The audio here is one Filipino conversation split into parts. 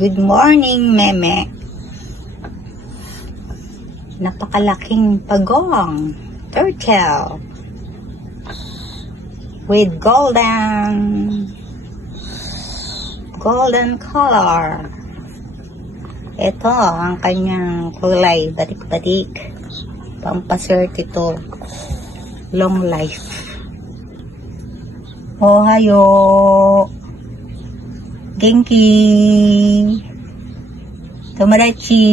Good morning, Meme. Napakalaking pagong turtle with golden color. Ito ang kanyang kulay, batik-batik. Pampaswerte ito. Long life. Ohayo. Genki. Tomodachi.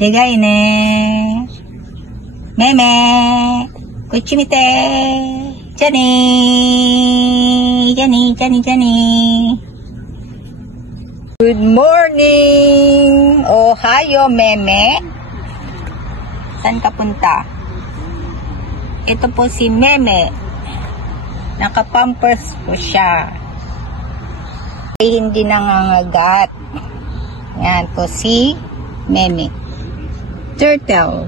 Degai ne. Meme. Koichi mite. Jani. Good morning. Ohayo, Meme. Saan ka punta? Ito po si Meme. Nakapampers po siya. Ay hindi nangangagat. Yan po si Meme. Turtle.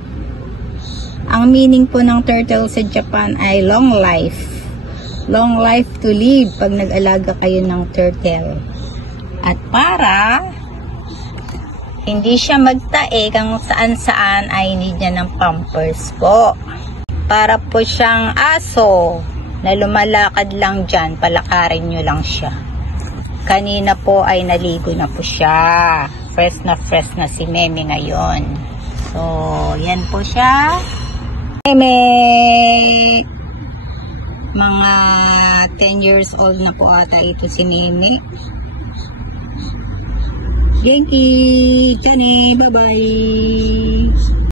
Ang meaning po ng turtle sa Japan ay long life. Long life to live pag nag-alaga kayo ng turtle. At para hindi siya magtae kung saan-saan ay need niya ng pampers po. Para po siyang aso na lumalakad lang dyan, palakarin nyo lang siya. Kanina po ay naligo na po siya. Fresh na si Meme ngayon. So, yan po siya. Meme! Mga 10 years old na po ata ito si Meme. Genki! Chani! Bye-bye!